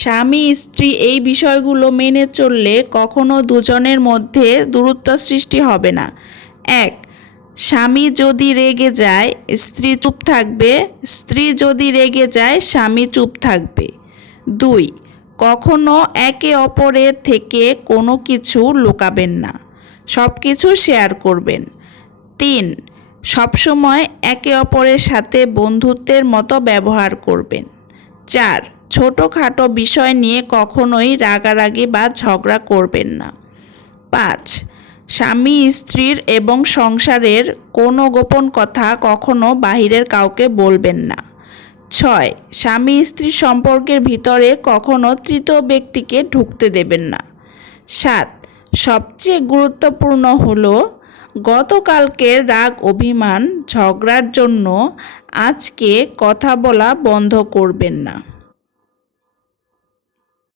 স্বামী স্ত্রী এই বিষয়গুলো মেনে চললে কখনো দুজনের মধ্যে দূরত্ব সৃষ্টি হবে না। 1. স্বামী যদি রেগে যায় স্ত্রী চুপ থাকবে, স্ত্রী যদি রেগে যায় স্বামী চুপ থাকবে। 2. কখনো একে অপরের থেকে কোনো কিছু লুকাবেন না, সব কিছু শেয়ার করবেন। 3. সবসময় একে অপরের সাথে বন্ধুত্বের মতো ব্যবহার করবেন। 4. ছোটোখাটো বিষয় নিয়ে কখনোই রাগারাগি বা ঝগড়া করবেন না। 5. স্বামী স্ত্রীর এবং সংসারের কোনো গোপন কথা কখনো বাহিরের কাউকে বলবেন না। 6. স্বামী স্ত্রী সম্পর্কের ভিতরে কখনো তৃতীয় ব্যক্তিকে ঢুকতে দেবেন না। 7. সবচেয়ে গুরুত্বপূর্ণ হলো গতকালকের রাগ অভিমান ঝগড়ার জন্য আজকে কথা বলা বন্ধ করবেন না।